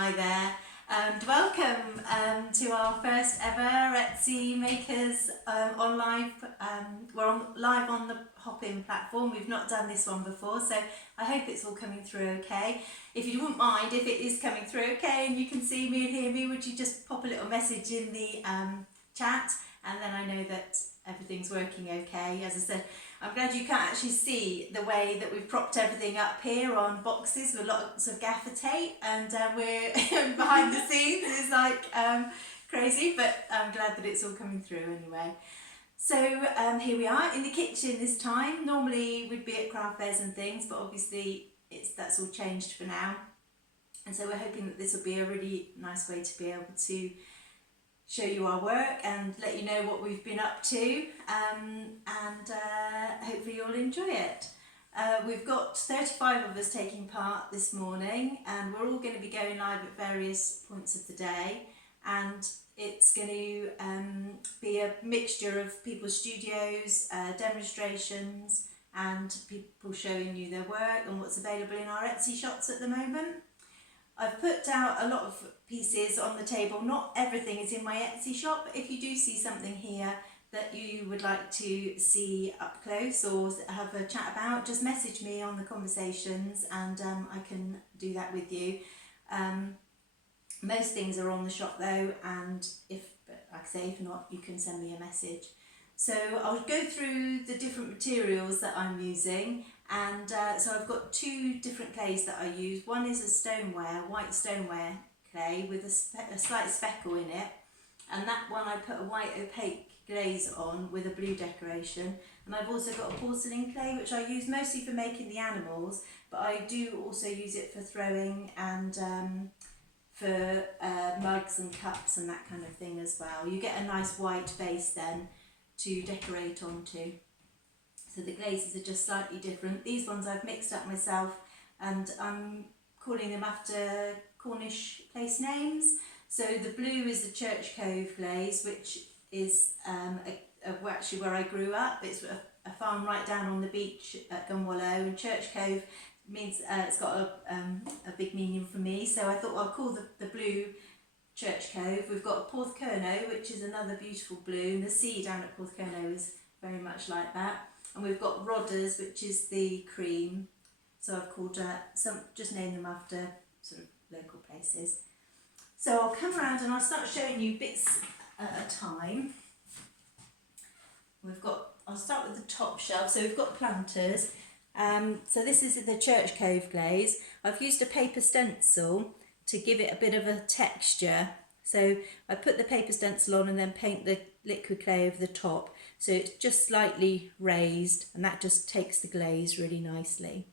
Hi there, and welcome to our first ever Etsy Makers on live. We're live on the Hop-In platform. We've not done this one before, so I hope it's all coming through okay. If you wouldn't mind, if it is coming through okay and you can see me and hear me, would you just pop a little message in the chat, and then I know that everything's working okay. As I said, I'm glad you can't actually see the way that we've propped everything up here on boxes with lots of gaffer tape, and we're behind the scenes is like crazy, but I'm glad that it's all coming through anyway. So here we are in the kitchen this time. Normally we'd be at craft fairs and things, but obviously that's all changed for now, and so we're hoping that this will be a really nice way to be able to show you our work and let you know what we've been up to, and hopefully you'll enjoy it. We've got 35 of us taking part this morning, and we're all going to be going live at various points of the day, and it's going to be a mixture of people's studios, demonstrations, and people showing you their work and what's available in our Etsy shops at the moment. I've put out a lot of pieces on the table. Not everything is in my Etsy shop, but if you do see something here that you would like to see up close or have a chat about, just message me on the conversations, and I can do that with you. Most things are on the shop though, and like I say, if not, you can send me a message. So I'll go through the different materials that I'm using, and so I've got two different clays that I use. One is a stoneware, white stoneware clay with a slight speckle in it, and that one I put a white opaque glaze on with a blue decoration. And I've also got a porcelain clay which I use mostly for making the animals, but I do also use it for throwing and for mugs and cups and that kind of thing as well. You get a nice white base then to decorate onto. So the glazes are just slightly different. These ones I've mixed up myself, and I'm calling them after Cornish place names. So the blue is the Church Cove glaze, which is actually where I grew up. It's a farm right down on the beach at Cornwall, and Church Cove means it's got a big meaning for me. So I thought I'll call the blue Church Cove. We've got Porthcurno, which is another beautiful blue, and the sea down at Porthcurno is very much like that. And we've got Rodders, which is the cream. So I've called just named them after sort of local places. So I'll come around and I'll start showing you bits at a time. I'll start with the top shelf. So we've got planters. So this is the Church Cove glaze. I've used a paper stencil to give it a bit of a texture. So I put the paper stencil on and then paint the liquid clay over the top. So it's just slightly raised, and that just takes the glaze really nicely.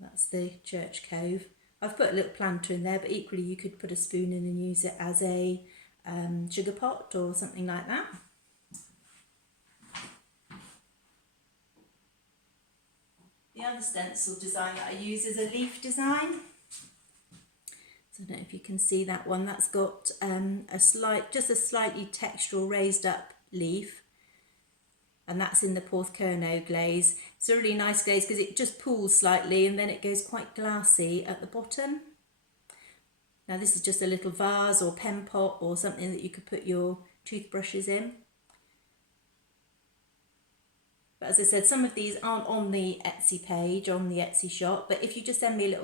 That's the Church Cove. I've put a little planter in there, but equally you could put a spoon in and use it as a sugar pot or something like that. The other stencil design that I use is a leaf design. So I don't know if you can see that one. That's got just a slightly textural raised up leaf, and that's in the Porthcurno glaze. It's a really nice glaze because it just pools slightly and then it goes quite glassy at the bottom. Now this is just a little vase or pen pot or something that you could put your toothbrushes in. But as I said, some of these aren't on the Etsy page, on the Etsy shop, but if you just send me a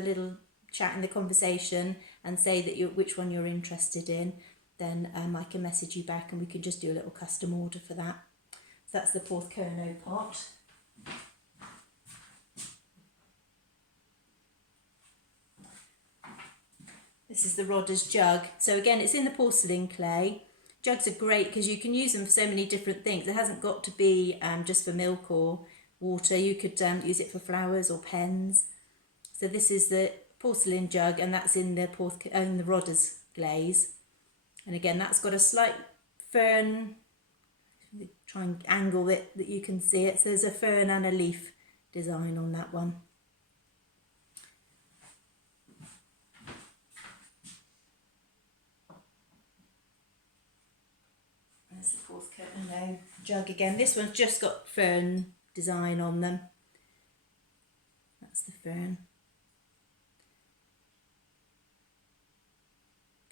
little chat in the conversation and say that which one you're interested in, then I can message you back and we can just do a little custom order for that. So that's the Porthcurno pot. This is the Rodders jug. So again, it's in the porcelain clay. Jugs are great because you can use them for so many different things. It hasn't got to be just for milk or water. You could use it for flowers or pens. So this is the porcelain jug, and that's in the Rodders glaze. And again, that's got a slight fern, try and angle it that you can see it. So there's a fern and a leaf design on that one. There's the Porthcurno jug again. This one's just got fern design on them. That's the fern.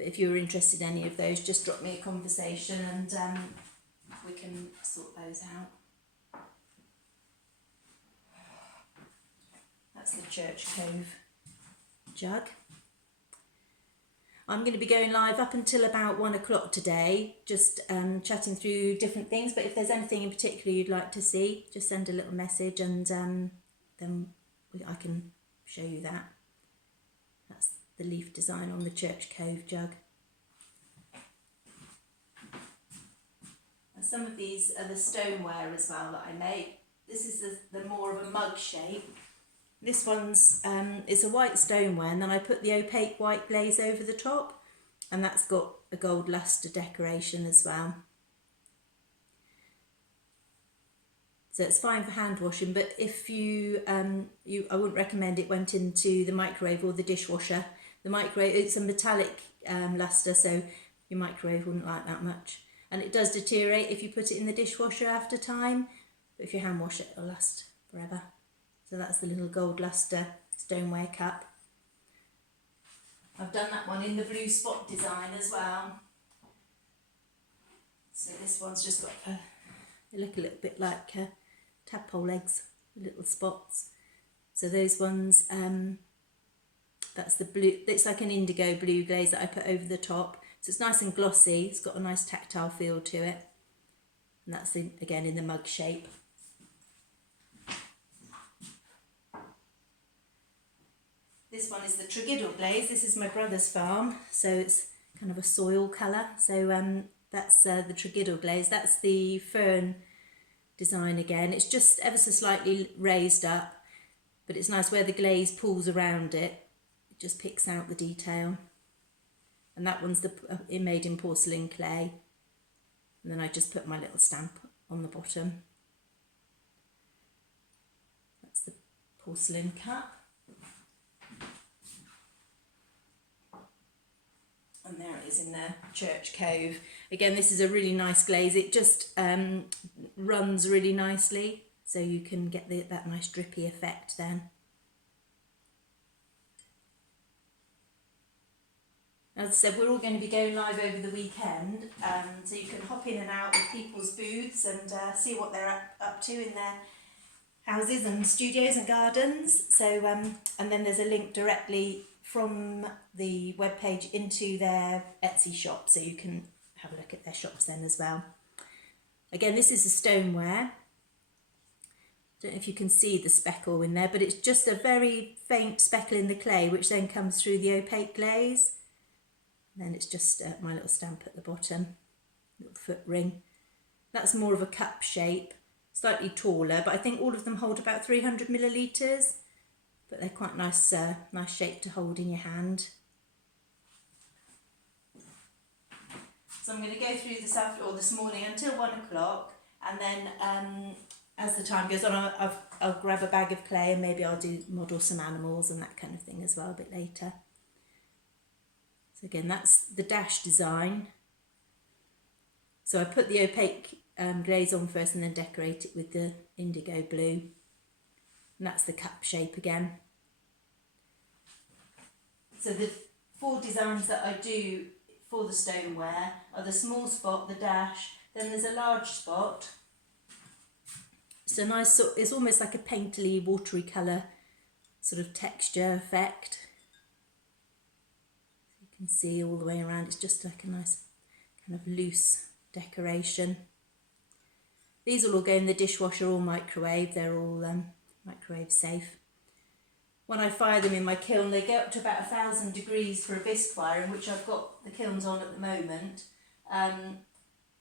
But if you're interested in any of those, just drop me a conversation and we can sort those out. That's the Church Cove jug. I'm going to be going live up until about 1 o'clock today, just chatting through different things. But if there's anything in particular you'd like to see, just send a little message and then I can show you that. That's the leaf design on the Church Cove jug. And some of these are the stoneware as well that I made. This is the more of a mug shape. This one's it's a white stoneware, and then I put the opaque white glaze over the top, and that's got a gold lustre decoration as well. So it's fine for hand washing, but if I wouldn't recommend it went into the microwave or the dishwasher. The microwave, it's a metallic lustre, so your microwave wouldn't like that much. And it does deteriorate if you put it in the dishwasher after time, but if you hand wash it, it'll last forever. So that's the little gold lustre stoneware cup. I've done that one in the blue spot design as well. So this one's just got they look a little bit like tadpole eggs, little spots. So those ones, that's the blue, it's like an indigo blue glaze that I put over the top. So it's nice and glossy, it's got a nice tactile feel to it. And that's again in the mug shape. This one is the Tregiddle glaze. This is my brother's farm, so it's kind of a soil colour. So that's the Tregiddle glaze. That's the fern design again. It's just ever so slightly raised up, but it's nice where the glaze pulls around it. It just picks out the detail. And that one's made in porcelain clay. And then I just put my little stamp on the bottom. That's the porcelain cup. And there it is in the Church Cove. Again, this is a really nice glaze. It just runs really nicely, so you can get that nice drippy effect then. As I said, we're all going to be going live over the weekend, so you can hop in and out of people's booths and see what they're up to in their houses and studios and gardens. So, and then there's a link directly from the webpage into their Etsy shop, so you can have a look at their shops then as well. Again, this is a stoneware. Don't know if you can see the speckle in there, but it's just a very faint speckle in the clay, which then comes through the opaque glaze. And then it's just my little stamp at the bottom, little foot ring. That's more of a cup shape, slightly taller, but I think all of them hold about 300 millilitres. But they're quite nice, nice shape to hold in your hand. So I'm going to go through this morning until 1 o'clock, and then as the time goes on, I'll grab a bag of clay and maybe I'll model some animals and that kind of thing as well a bit later. So again, that's the dash design. So I put the opaque glaze on first and then decorate it with the indigo blue. And that's the cup shape again. So the 4 designs that I do for the stoneware are the small spot, the dash, then there's a large spot. It's a nice, it's almost like a painterly, watery colour sort of texture effect. You can see all the way around, it's just like a nice kind of loose decoration. These will all go in the dishwasher or microwave, they're all microwave safe. When I fire them in my kiln, they go up to about 1,000 degrees for a bisque firing, which I've got the kilns on at the moment. And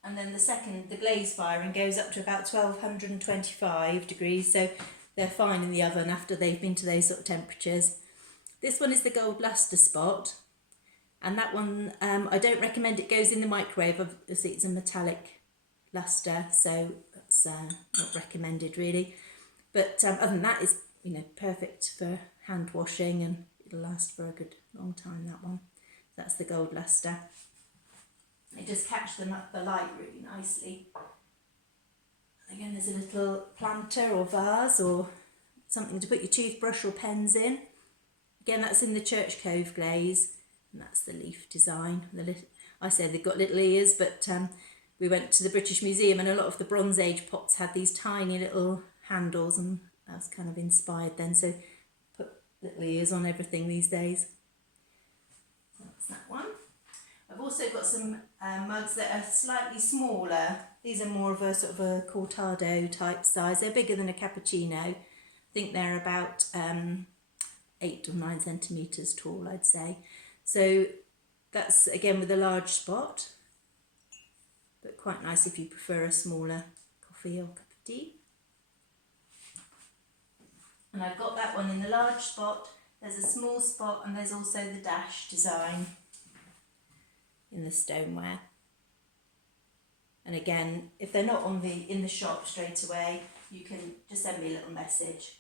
then the glaze firing goes up to about 1,225 degrees, so they're fine in the oven after they've been to those sort of temperatures. This one is the gold lustre spot, and that one, I don't recommend it goes in the microwave. Obviously it's a metallic lustre, so that's not recommended really. But other than that, it's perfect for hand washing and it'll last for a good long time, that one. That's the gold lustre. It just catches them up the light really nicely. Again, there's a little planter or vase or something to put your toothbrush or pens in. Again, that's in the Church Cove glaze. And that's the leaf design. I say they've got little ears, but we went to the British Museum and a lot of the Bronze Age pots had these tiny little handles, and I was kind of inspired then, so put little ears on everything these days. That's that one. I've also got some mugs that are slightly smaller. These are more of a sort of a cortado type size. They're bigger than a cappuccino. I think they're about 8 or 9 centimetres tall, I'd say. So that's again with a large spot, but quite nice if you prefer a smaller coffee or cup of tea. And I've got that one in the large spot. There's a small spot, and there's also the dash design in the stoneware. And again, if they're not in the shop straight away, you can just send me a little message.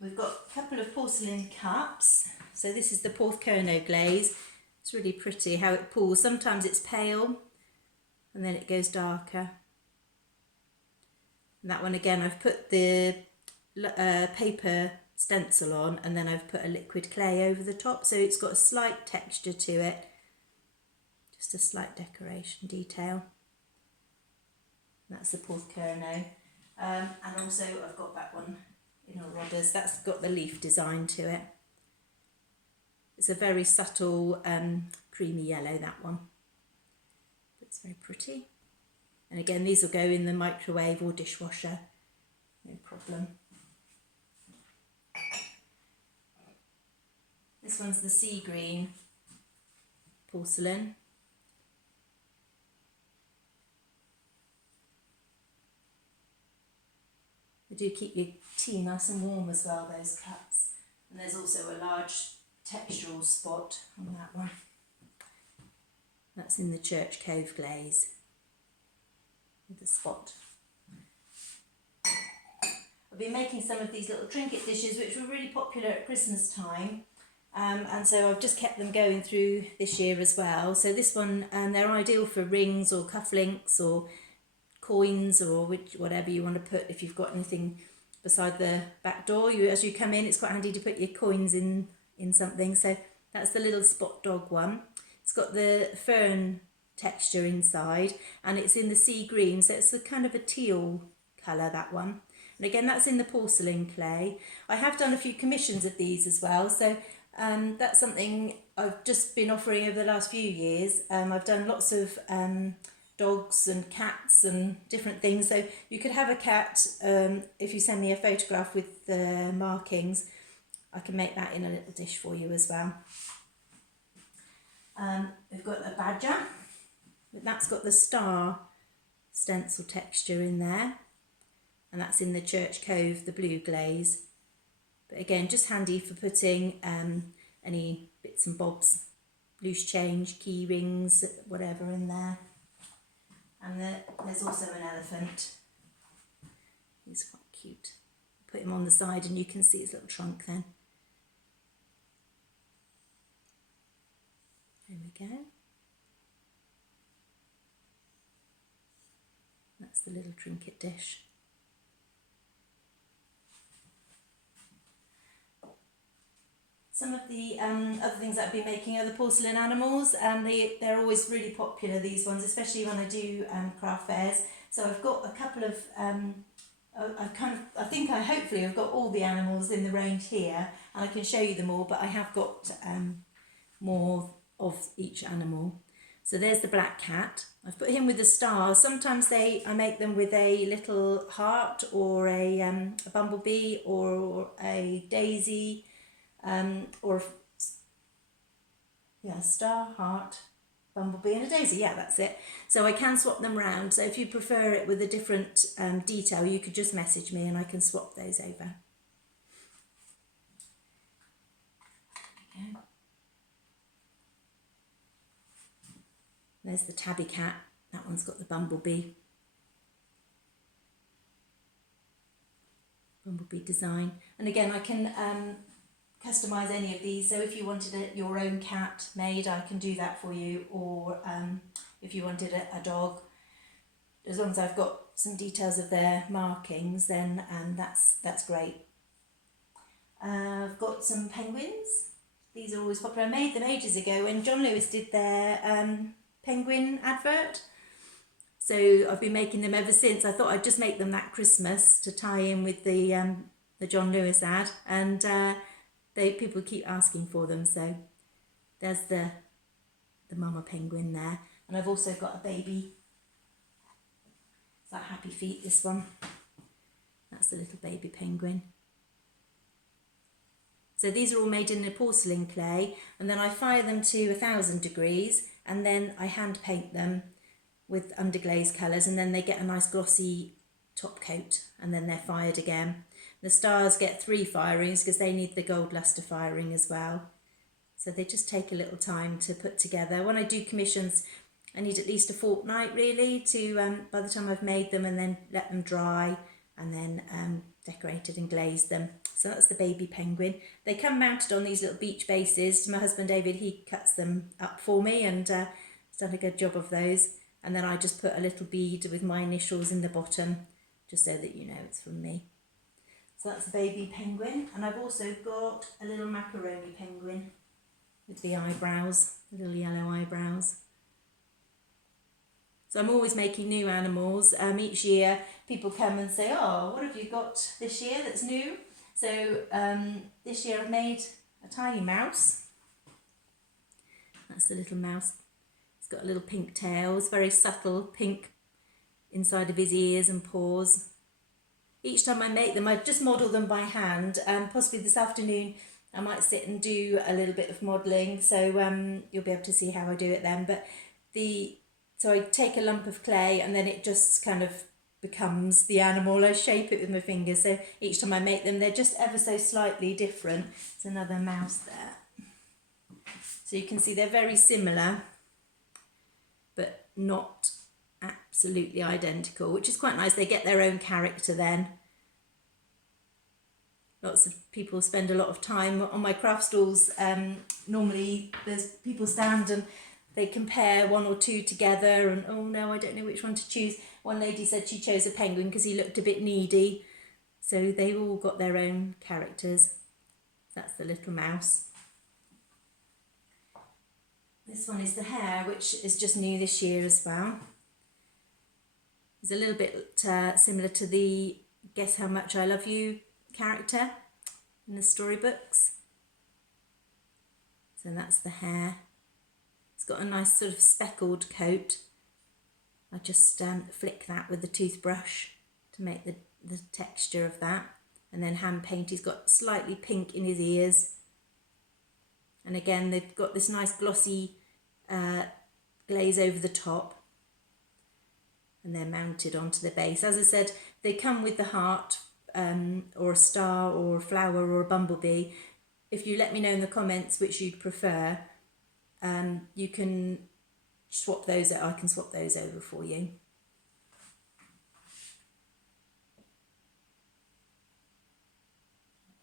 We've got a couple of porcelain cups. So this is the Porthcurno glaze. It's really pretty how it pools. Sometimes it's pale and then it goes darker. And that one again, I've put the paper stencil on, and then I've put a liquid clay over the top, so it's got a slight texture to it, just a slight decoration detail. That's the Porthcurno. And also I've got that one in Rodders. That's got the leaf design to it. It's a very subtle creamy yellow, that one. It's very pretty. And again, these will go in the microwave or dishwasher, no problem. This one's the sea green porcelain. They do keep your tea nice and warm as well, those cups. And there's also a large textural spot on that one. That's in the Church Cove glaze with the spot. I've been making some of these little trinket dishes which were really popular at Christmas time, and so I've just kept them going through this year as well. So this one, they're ideal for rings or cufflinks or coins or whatever you want to put. If you've got anything beside the back door, as you come in, it's quite handy to put your coins in something. So that's the little spot dog one. It's got the fern texture inside, and it's in the sea green, so it's a kind of a teal colour, that one. And again, that's in the porcelain clay. I have done a few commissions of these as well, so that's something I've just been offering over the last few years. I've done lots of dogs and cats and different things, so you could have a cat, if you send me a photograph with the markings, I can make that in a little dish for you as well. We've got a badger, but that's got the star stencil texture in there, and that's in the Church Cove, the blue glaze. But again, just handy for putting any bits and bobs, loose change, key rings, whatever in there. And there's also an elephant. He's quite cute. Put him on the side and you can see his little trunk then. There we go. That's the little trinket dish. Some of the other things that I've been making are the porcelain animals, and they're always really popular, these ones, especially when I do craft fairs. So I've got a couple of, hopefully I've got all the animals in the range here, and I can show you them all, but I have got more of each animal. So there's the black cat. I've put him with a star. Sometimes I make them with a little heart or a bumblebee or a daisy, star, heart, bumblebee and a daisy, yeah, that's it. So I can swap them round, so if you prefer it with a different detail, you could just message me and I can swap those over. Okay. There's the tabby cat, that one's got the bumblebee design, and again I can customise any of these, so if you wanted your own cat made, I can do that for you, or if you wanted a dog, as long as I've got some details of their markings, then that's great. I've got some penguins. These are always popular. I made them ages ago when John Lewis did their penguin advert. So I've been making them ever since. I thought I'd just make them that Christmas to tie in with the John Lewis ad, and people keep asking for them. So there's the mama penguin there, and I've also got a baby. It's like Happy Feet, this one. That's the little baby penguin. So these are all made in a porcelain clay, and then I fire them to 1,000 degrees, and then I hand paint them with underglaze colours, and then they get a nice glossy top coat, and then they're fired again. The stars get 3 firings because they need the gold lustre firing as well. So they just take a little time to put together. When I do commissions, I need at least a fortnight really to, by the time I've made them, and then let them dry, and then decorated and glazed them. So that's the baby penguin. They come mounted on these little beach bases. My husband David, he cuts them up for me, and has done a good job of those. And then I just put a little bead with my initials in the bottom, just so that you know it's from me. So that's the baby penguin. And I've also got a little macaroni penguin with the eyebrows, the little yellow eyebrows. So I'm always making new animals. Each year people come and say, oh, what have you got this year that's new? So this year I've made a tiny mouse. That's the little mouse. It's got a little pink tail. It's very subtle pink inside of his ears and paws. Each time I make them, I just model them by hand. Possibly this afternoon I might sit and do a little bit of modelling. So you'll be able to see how I do it then. But so I take a lump of clay, and then it just kind of becomes the animal. I shape it with my fingers, so each time I make them they're just ever so slightly different. There's another mouse there. So you can see they're very similar but not absolutely identical, which is quite nice. They get their own character then. Lots of people spend a lot of time on my craft stalls. Normally there's people stand and they compare one or two together, and oh no, I don't know which one to choose. One lady said she chose a penguin because he looked a bit needy. So they've all got their own characters. That's the little mouse. This one is the hare, which is just new this year as well. It's a little bit similar to the Guess How Much I Love You character in the storybooks. So that's the hare. It's got a nice sort of speckled coat. I just flick that with the toothbrush to make the texture of that. And then hand paint. He's got slightly pink in his ears. And again, they've got this nice glossy glaze over the top. And they're mounted onto the base. As I said, they come with the heart or a star or a flower or a bumblebee. If you let me know in the comments which you'd prefer, you can swap those. I can swap those over for you.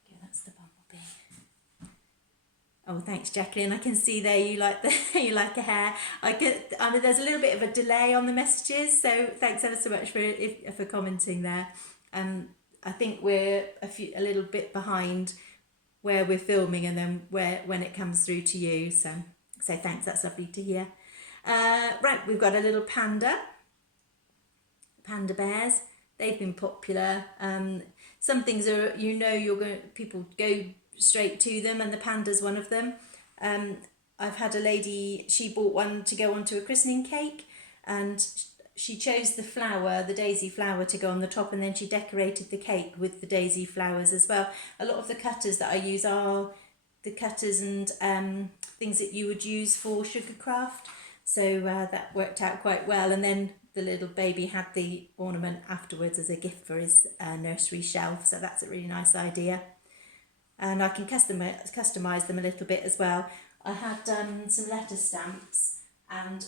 Okay, that's the bumblebee. Oh, thanks, Jacqueline. I can see there you like you like a hare. I mean, there's a little bit of a delay on the messages, so thanks ever so much for commenting there. I think we're a little bit behind where we're filming and then when it comes through to you. So thanks. That's lovely to hear. Right, we've got a little panda bears. They've been popular. Some things are, people go straight to them, and the panda's one of them. I've had a lady, she bought one to go onto a christening cake, and she chose the flower, the daisy flower, to go on the top, and then she decorated the cake with the daisy flowers as well. A lot of the cutters that I use are the cutters and things that you would use for sugar craft. So that worked out quite well. And then the little baby had the ornament afterwards as a gift for his nursery shelf. So that's a really nice idea. And I can customise them a little bit as well. I had some letter stamps, and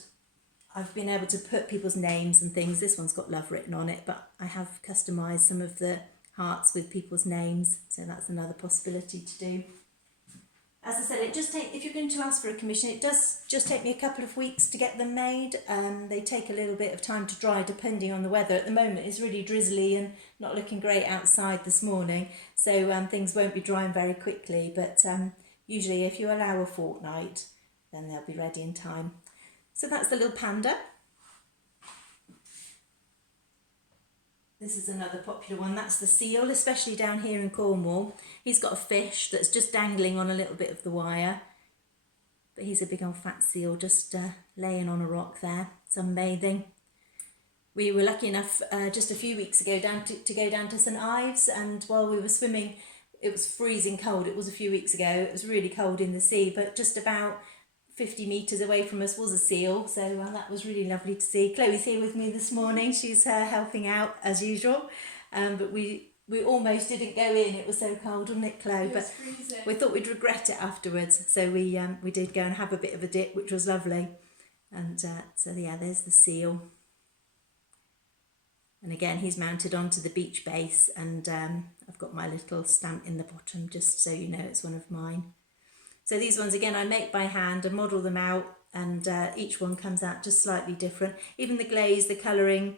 I've been able to put people's names and things. This one's got love written on it, but I have customised some of the hearts with people's names. So that's another possibility to do. as I said, if you're going to ask for a commission, it does just take me a couple of weeks to get them made. They take a little bit of time to dry depending on the weather. At the moment it's really drizzly and not looking great outside this morning, so things won't be drying very quickly, but usually if you allow a fortnight then they'll be ready in time. So that's the little panda. This is another popular one, that's the seal, especially down here in Cornwall. He's got a fish that's just dangling on a little bit of the wire. But he's a big old fat seal just laying on a rock there, sunbathing. We were lucky enough just a few weeks ago to go down to St Ives, and while we were swimming, it was freezing cold. It was a few weeks ago, it was really cold in the sea, but just about 50 metres away from us was a seal, so that was really lovely to see. Chloe's here with me this morning, she's helping out as usual, but we almost didn't go in, it was so cold, wasn't it, Chloe? It was but freezing. We thought we'd regret it afterwards, so we did go and have a bit of a dip, which was lovely. And so yeah, there's the seal. And again, he's mounted onto the beach base, and I've got my little stamp in the bottom just so you know it's one of mine. So these ones, again, I make by hand and model them out, and each one comes out just slightly different. Even the glaze, the colouring,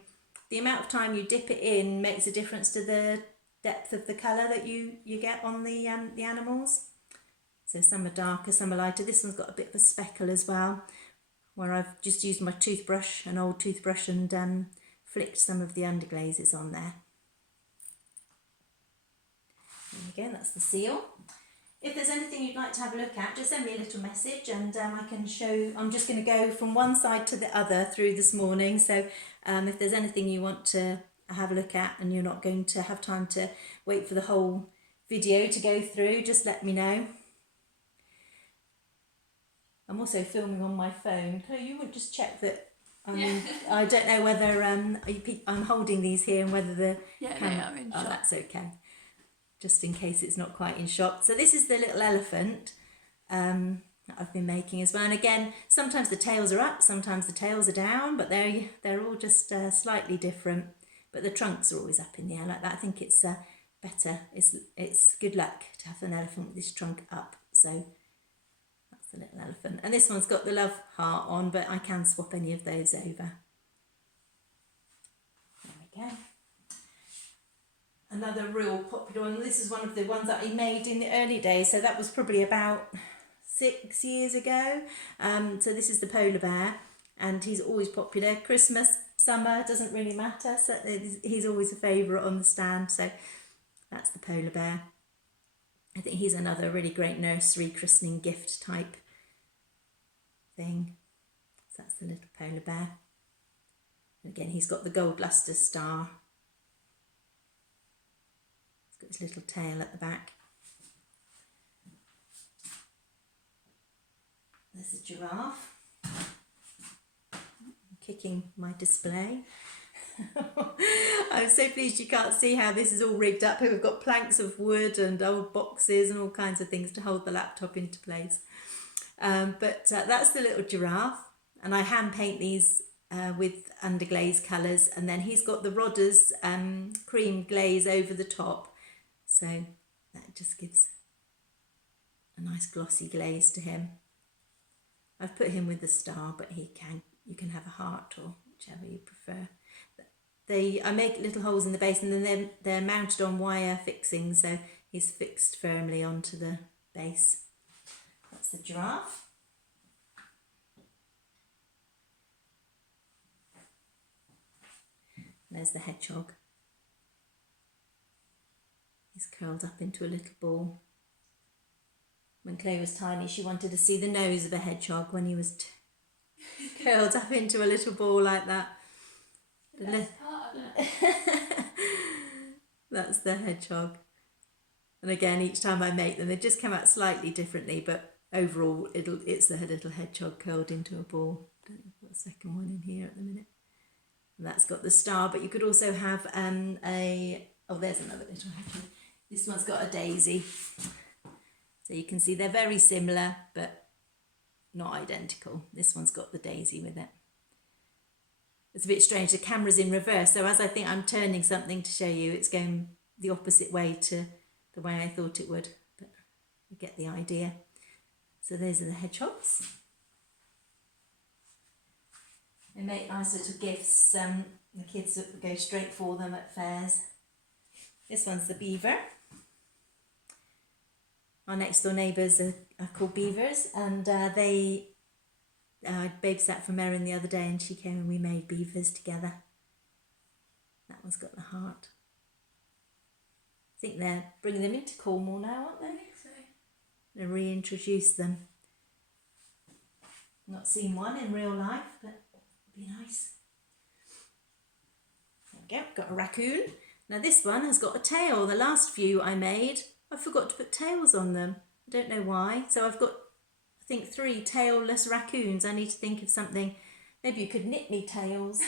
the amount of time you dip it in makes a difference to the depth of the colour that you get on the animals. So some are darker, some are lighter. This one's got a bit of a speckle as well, where I've just used my toothbrush, an old toothbrush, and flicked some of the underglazes on there. And again, that's the seal. If there's anything you'd like to have a look at, just send me a little message and I can show. I'm just going to go from one side to the other through this morning, so if there's anything you want to have a look at and you're not going to have time to wait for the whole video to go through, just let me know. I'm also filming on my phone. Chloe, you would just check that. I don't know whether I'm holding these here and whether the camera, they are in shot. That's okay, just in case it's not quite in shot. So this is the little elephant that I've been making as well. And again, sometimes the tails are up, sometimes the tails are down, but they're all just slightly different. But the trunks are always up in the air like that. I think it's better. It's good luck to have an elephant with his trunk up. So that's the little elephant. And this one's got the love heart on, but I can swap any of those over. There we go. Another real popular one. This is one of the ones that he made in the early days. So that was probably about 6 years ago. So this is the polar bear, and he's always popular. Christmas, summer, doesn't really matter. So he's always a favourite on the stand. So that's the polar bear. I think he's another really great nursery christening gift type thing. So that's the little polar bear. And again, he's got the gold lustre star. He's got his little tail at the back. There's a giraffe. Kicking my display. I'm so pleased you can't see how this is all rigged up. We've got planks of wood and old boxes and all kinds of things to hold the laptop into place. But that's the little giraffe, and I hand paint these with underglaze colours, and then he's got the Rodders cream glaze over the top, so that just gives a nice glossy glaze to him. I've put him with the star, but you can have a heart or whichever you prefer. I make little holes in the base, and then they're mounted on wire fixings, so he's fixed firmly onto the base. That's the giraffe. There's the hedgehog. He's curled up into a little ball. When Chloe was tiny, she wanted to see the nose of a hedgehog when he was curled up into a little ball like that. That's part of it. That's the hedgehog. And again, each time I make them, they just come out slightly differently, but overall it's the little hedgehog curled into a ball. Don't know if I've got a second one in here at the minute. And that's got the star, but you could also have there's another little hedgehog. This one's got a daisy. So you can see they're very similar, but not identical. This one's got the daisy with it. It's a bit strange, the camera's in reverse, so as I think I'm turning something to show you, it's going the opposite way to the way I thought it would, but you get the idea. So those are the hedgehogs. They make nice little gifts. The kids go straight for them at fairs. This one's the beaver. Our next door neighbours are called beavers, and I babysat for Merrin the other day, and she came and we made beavers together. That one's got the heart. I think they're bringing them into Cornwall now, aren't they? I think so. They reintroduce them. Not seen one in real life, but it'd be nice. There we go, got a raccoon. Now this one has got a tail. The last few I made, I forgot to put tails on them. I don't know why. So I've got, I think, 3 tailless raccoons. I need to think of something. Maybe you could knit me tails.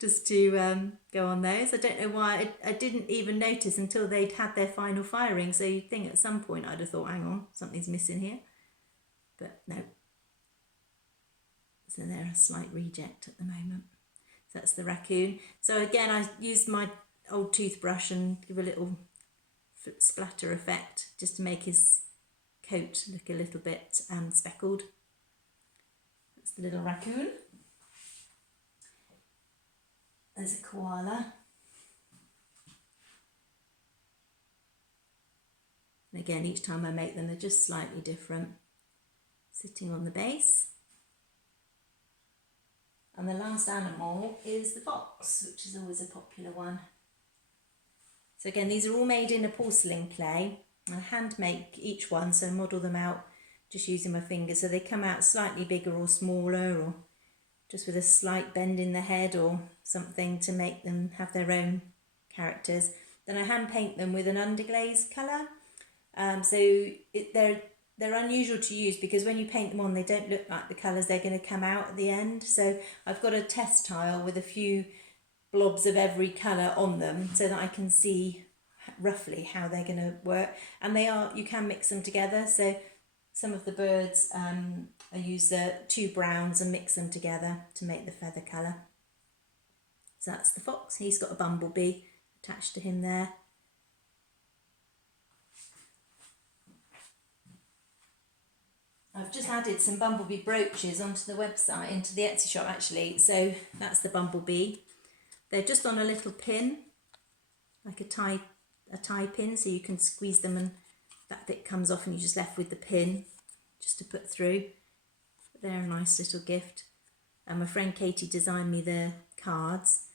Just to go on those. I don't know why. I didn't even notice until they'd had their final firing. So you'd think at some point I'd have thought, hang on, something's missing here. But no. So they're a slight reject at the moment. So that's the raccoon. So again, I used my old toothbrush and give a little splatter effect just to make his coat look a little bit speckled. That's the little raccoon. There's a koala. And again, each time I make them, they're just slightly different. Sitting on the base. And the last animal is the fox, which is always a popular one. So again, these are all made in a porcelain clay. I hand make each one, so model them out just using my fingers. So they come out slightly bigger or smaller, or just with a slight bend in the head or something to make them have their own characters. Then I hand paint them with an underglaze colour. They're unusual to use because when you paint them on, they don't look like the colours they're going to come out at the end. So I've got a test tile with a few blobs of every colour on them so that I can see roughly how they're going to work. And you can mix them together. So some of the birds, I use 2 browns and mix them together to make the feather colour. So that's the fox. He's got a bumblebee attached to him there. I've just added some bumblebee brooches onto the website, into the Etsy shop actually. So that's the bumblebee. They're just on a little pin, like a tie pin, so you can squeeze them and that bit comes off and you're just left with the pin just to put through. But they're a nice little gift. And my friend Katie designed me the cards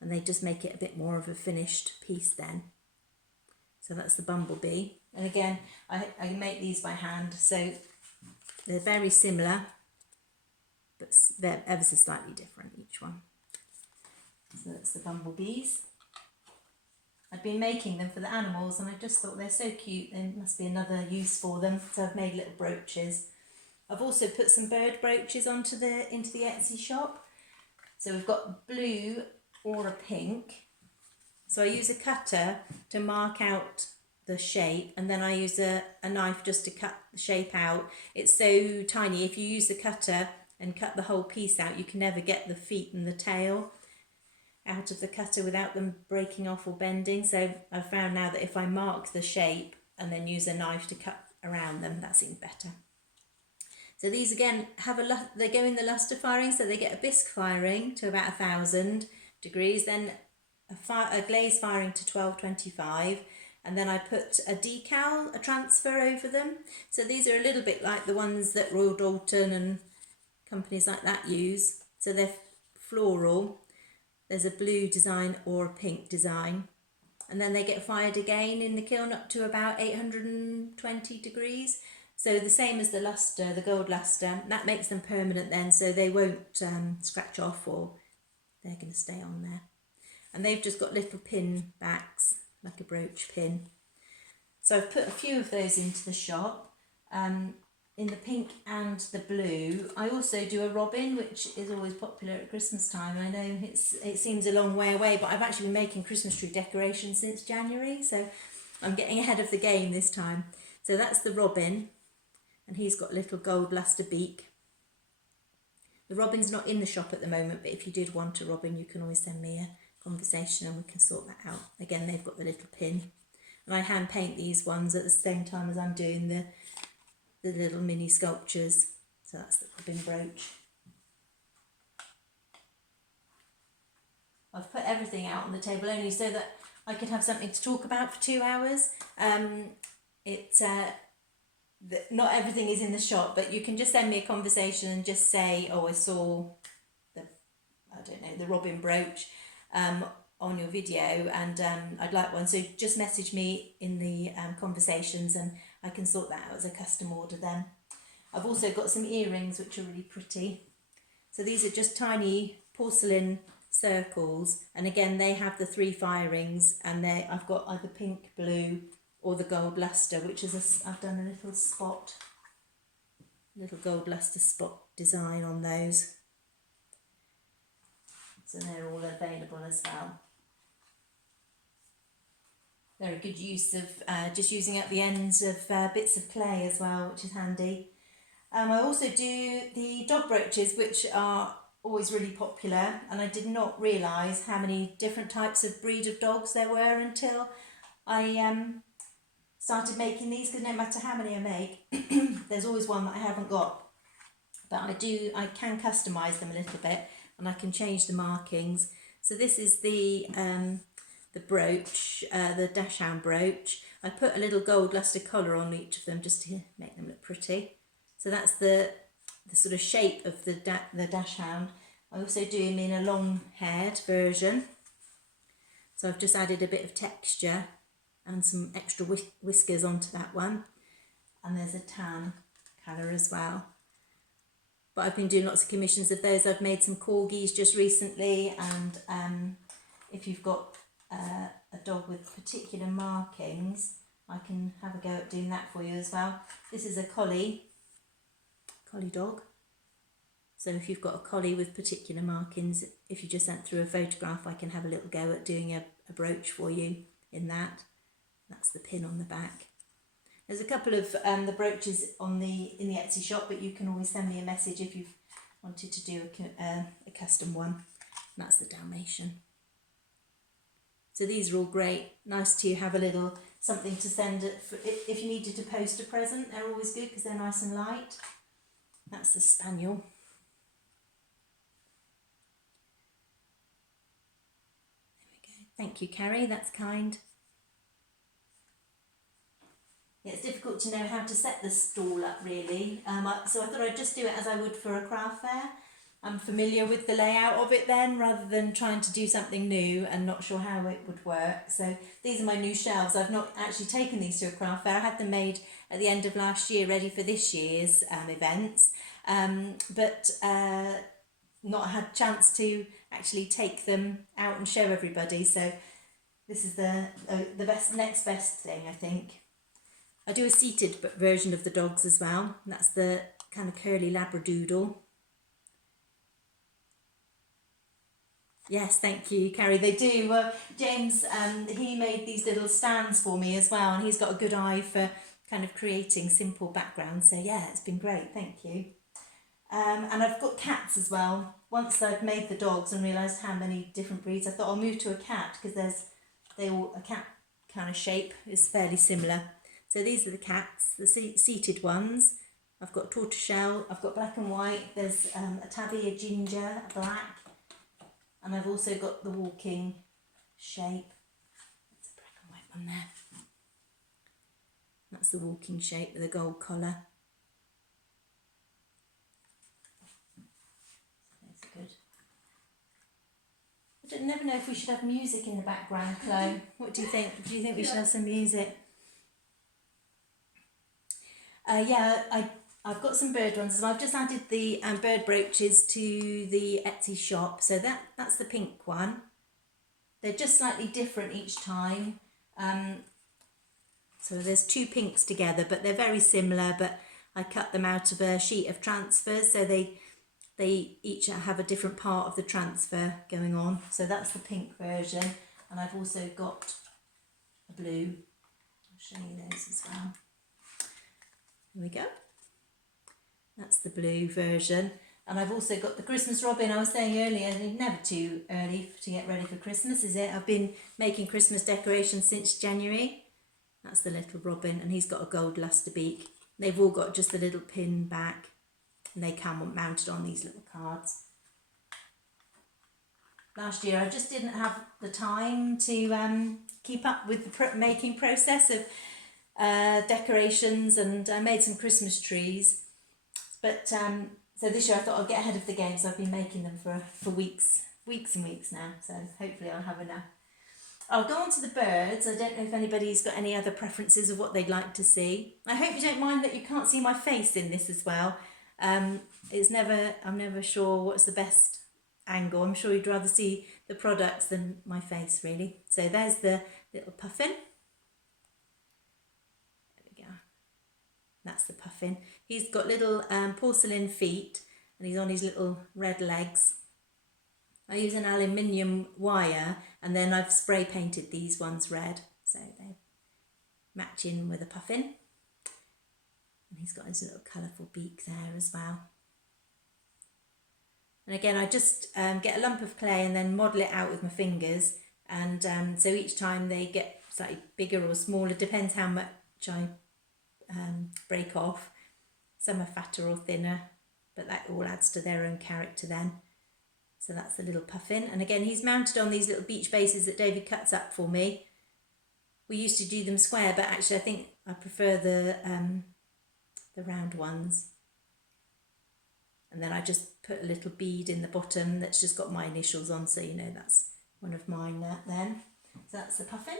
and they just make it a bit more of a finished piece then. So that's the bumblebee. And again, I make these by hand, so they're very similar, but they're ever so slightly different, each one. So that's the bumblebees. I've been making them for the animals and I just thought they're so cute, there must be another use for them, so I've made little brooches. I've also put some bird brooches into the Etsy shop. So we've got blue or a pink. So I use a cutter to mark out the shape, and then I use a knife just to cut the shape out. It's so tiny, if you use the cutter and cut the whole piece out, you can never get the feet and the tail out of the cutter without them breaking off or bending. So I've found now that if I mark the shape and then use a knife to cut around them, that seems better. So these again they go in the luster firing, so they get a bisque firing to about 1000 degrees, then a glaze firing to 1225, and then I put a decal, a transfer over them. So these are a little bit like the ones that Royal Dalton and companies like that use. So they're floral. There's a blue design or a pink design. And then they get fired again in the kiln up to about 820 degrees. So the same as the luster, the gold luster, that makes them permanent then, so they won't scratch off, or they're going to stay on there. And they've just got little pin backs, like a brooch pin. So I've put a few of those into the shop, in the pink and the blue. I also do a robin, which is always popular at Christmas time. I know it seems a long way away, but I've actually been making Christmas tree decorations since January, so I'm getting ahead of the game this time. So that's the robin, and he's got a little gold luster beak. The robin's not in the shop at the moment, but if you did want a robin, you can always send me a conversation and we can sort that out. Again, they've got the little pin. And I hand paint these ones at the same time as I'm doing the little mini sculptures. So that's the robin brooch. I've put everything out on the table only so that I could have something to talk about for 2 hours. Not everything is in the shop, but you can just send me a conversation and just say, oh, I saw the robin brooch on your video, and I'd like one. So just message me in the conversations and I can sort that out as a custom order then. I've also got some earrings which are really pretty. So these are just tiny porcelain circles, and again they have the 3 firings, and I've got either pink, blue or the gold luster, which is I've done a little gold luster spot design on those. So they're all available as well. They're a good use of just using up the ends of bits of clay as well, which is handy. I also do the dog brooches, which are always really popular, and I did not realise how many different types of breed of dogs there were until I started making these, because no matter how many I make, there's always one that I haven't got. But I can customise them a little bit, and I can change the markings. So this is the brooch, the dachshund brooch. I put a little gold luster collar on each of them just to make them look pretty. So that's the sort of shape of the dachshund. I also do them in a long-haired version. So I've just added a bit of texture and some extra whiskers onto that one. And there's a tan colour as well. But I've been doing lots of commissions of those. I've made some corgis just recently, and if you've got a dog with particular markings, I can have a go at doing that for you as well. This is a collie dog. So if you've got a collie with particular markings, if you just sent through a photograph, I can have a little go at doing a brooch for you in that. That's the pin on the back. There's a couple of the brooches in the Etsy shop, but you can always send me a message if you've wanted to do a custom one. And that's the Dalmatian. So these are all great. Nice to have a little something to send if you needed to post a present. They're always good because they're nice and light. That's the Spaniel. There we go. Thank you, Carrie. That's kind. Yeah, it's difficult to know how to set the stall up really. So I thought I'd just do it as I would for a craft fair. I'm familiar with the layout of it then, rather than trying to do something new and not sure how it would work. So these are my new shelves. I've not actually taken these to a craft fair. I had them made at the end of last year, ready for this year's events, but not had a chance to actually take them out and show everybody. So this is the next best thing, I think. I do a seated version of the dogs as well. That's the kind of curly Labradoodle. Yes, thank you, Carrie. They do. James, he made these little stands for me as well, and he's got a good eye for kind of creating simple backgrounds. So yeah, it's been great. Thank you. And I've got cats as well. Once I'd made the dogs and realised how many different breeds, I thought I'll move to a cat, because a cat kind of shape is fairly similar. So these are the cats, the seated ones. I've got tortoiseshell, I've got black and white, there's a tabby, a ginger, a black, and I've also got the walking shape. There's a black and white one there. That's the walking shape with a gold collar. That's good. I don't never know if we should have music in the background, Chloe. What do you think? Do you think we should have some music? Yeah, I've got some bird ones. So I've just added the bird brooches to the Etsy shop. So that's the pink one. They're just slightly different each time. So there's 2 pinks together, but they're very similar. But I cut them out of a sheet of transfers, so they each have a different part of the transfer going on. So that's the pink version, and I've also got a blue. I'll show you those as well. Here we go. That's the blue version. And I've also got the Christmas robin. I was saying earlier, it's never too early to get ready for Christmas, is it? I've been making Christmas decorations since January. That's the little robin, and he's got a gold luster beak. They've all got just a little pin back, and they come mounted on these little cards. Last year I just didn't have the time to keep up with the making process of decorations, and I made some Christmas trees. But so this year I thought I'll get ahead of the game, so I've been making them for weeks and weeks now, so hopefully I'll have enough. I'll go on to the birds. I don't know if anybody's got any other preferences of what they'd like to see. I hope you don't mind that you can't see my face in this as well. I'm never sure what's the best angle. I'm sure you'd rather see the products than my face, really. So there's the little puffin. There we go. That's the puffin. He's got little porcelain feet, and he's on his little red legs. I use an aluminium wire, and then I've spray painted these ones red, so they match in with a puffin. And he's got his little colourful beak there as well. And again, I just get a lump of clay and then model it out with my fingers, and so each time they get slightly bigger or smaller, depends how much I break off. Some are fatter or thinner, but that all adds to their own character then. So that's the little puffin, and again he's mounted on these little beech bases that David cuts up for me. We used to do them square, but actually I think I prefer the round ones. And then I just put a little bead in the bottom that's just got my initials on, so you know that's one of mine then. So that's the puffin.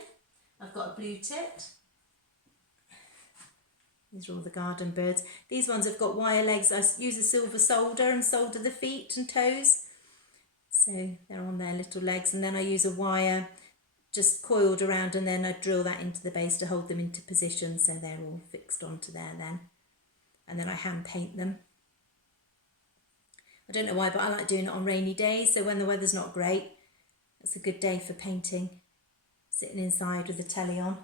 I've got a blue tit. These are all the garden birds. These ones have got wire legs. I use a silver solder and solder the feet and toes. So they're on their little legs, and then I use a wire just coiled around, and then I drill that into the base to hold them into position, so they're all fixed onto there then. And then I hand paint them. I don't know why, but I like doing it on rainy days, so when the weather's not great, it's a good day for painting, sitting inside with the telly on.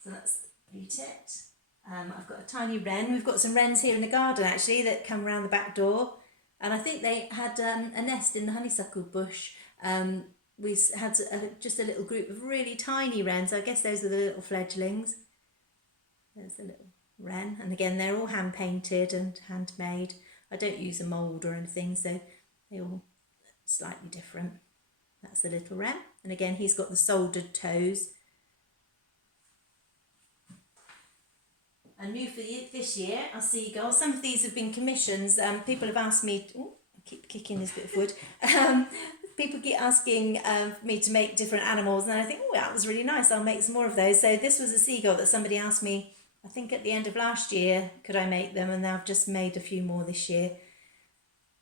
So that's the blue tit. I've got a tiny wren. We've got some wrens here in the garden actually that come around the back door. And I think they had a nest in the honeysuckle bush. We had just a little group of really tiny wrens. I guess those are the little fledglings. There's a little wren. And again, they're all hand painted and handmade. I don't use a mould or anything, so they're all slightly different. That's the little wren. And again, he's got the soldered toes. And new for this year are seagulls. Some of these have been commissions. People have asked me, oh, I keep kicking this bit of wood. People keep asking me to make different animals, and then I think, oh, that was really nice. I'll make some more of those. So this was a seagull that somebody asked me, I think at the end of last year, could I make them? And I've just made a few more this year.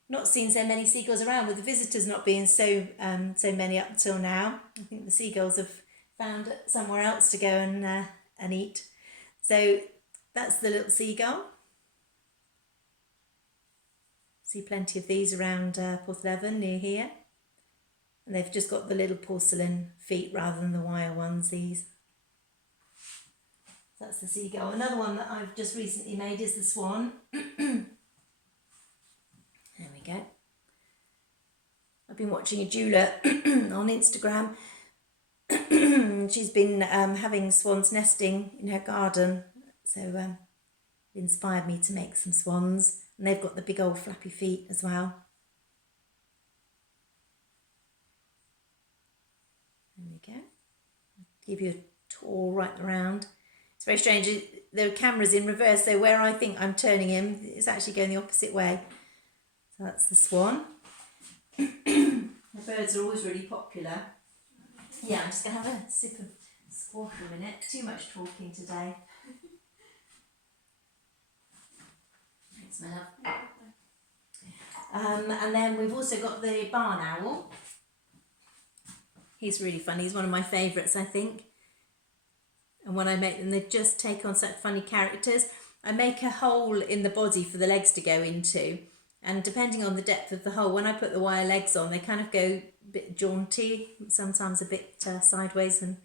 Not seen so many seagulls around, with the visitors not being so many up till now. I think the seagulls have found somewhere else to go and eat. So that's the little seagull. See plenty of these around Porthleven near here. And they've just got the little porcelain feet rather than the wire ones, these. So that's the seagull. Another one that I've just recently made is the swan. There we go. I've been watching a jeweller on Instagram. She's been having swans nesting in her garden. So it inspired me to make some swans. And they've got the big old flappy feet as well. There we go. I'll give you a tour right around. It's very strange. The camera's in reverse, so where I think I'm turning him, it's actually going the opposite way. So that's the swan. The birds are always really popular. Yeah, I'm just going to have a sip of squash for a minute. Too much talking today. Thanks, my love. And then we've also got the barn owl. He's really funny. He's one of my favourites, I think. And when I make them, they just take on such funny characters. I make a hole in the body for the legs to go into. And depending on the depth of the hole, when I put the wire legs on, they kind of go a bit jaunty, sometimes a bit sideways, and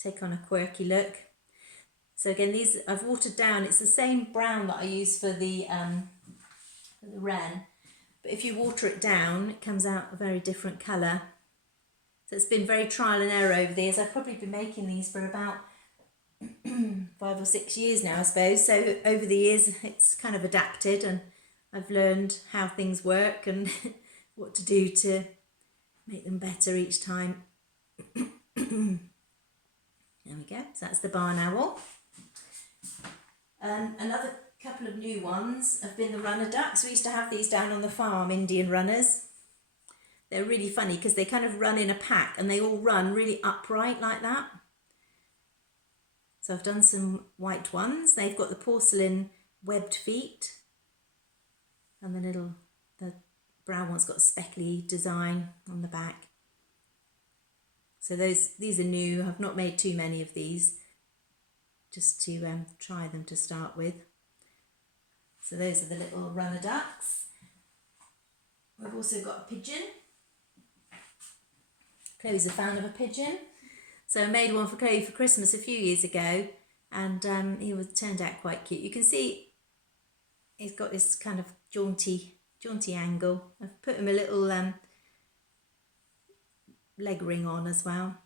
take on a quirky look. So again, these I've watered down. It's the same brown that I use for the wren. But if you water it down, it comes out a very different colour. So it's been very trial and error over the years. I've probably been making these for about 5 or 6 years now, I suppose. So over the years, it's kind of adapted, and I've learned how things work and what to do to make them better each time. There we go. So that's the barn owl. Another couple of new ones have been the runner ducks. We used to have these down on the farm, Indian runners. They're really funny because they kind of run in a pack and they all run really upright like that. So I've done some white ones. They've got the porcelain webbed feet, and the brown one's got a speckly design on the back. So these are new. I've not made too many of these, just to try them to start with. So those are the little runner ducks. We've also got a pigeon. Chloe's a fan of a pigeon. So I made one for Chloe for Christmas a few years ago, and he turned out quite cute. You can see he's got this kind of jaunty angle. I've put him a little leg ring on as well.